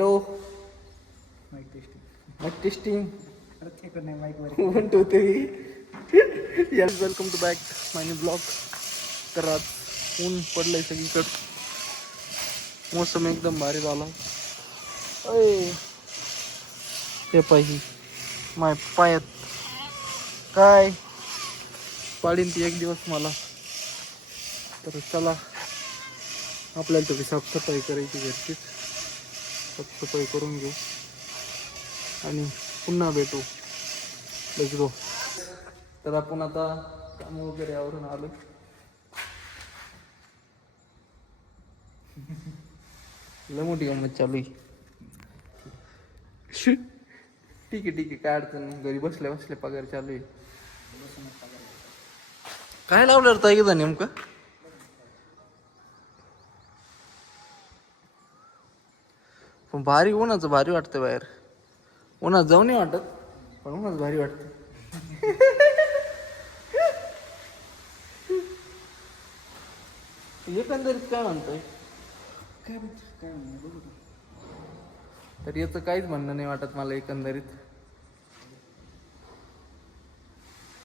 Hello mic testing. Mic testing परत हे नाही माईक वर. 1 2 3. Yes, welcome to back my new blog. तर आज ऊन पडलंय सगळीकडं, मोसम एकदम भारी झाला. अय हे पाहिजे माय पायात काय पाडीन ती एक दिवस मला. तर चला आपल्याला थोडी साफसफाई करायची, घरचीच साफसफाई करून घेऊ आणि पुन्हा भेटू. Let's go. तर आपण आता काम वगैरे आवरून आलो. लय मोठी गंमत चालू आहे. ठीक आहे ठीक आहे, काय अडचण नाही. घरी बसल्या बसल्या पगार चालू आहे. काय लावलं रे ताई नेमकं? पण भारी उन्हाचं भारी वाटतं बाहेर. उन्हात जाऊ नाही वाटत, पण उन्हाच भारी वाटतं. एकंदरीत काय म्हणतोय? काय म्हणतो काय म्हणणार बघू. तर याचं काहीच म्हणणं नाही वाटत मला एकंदरीत.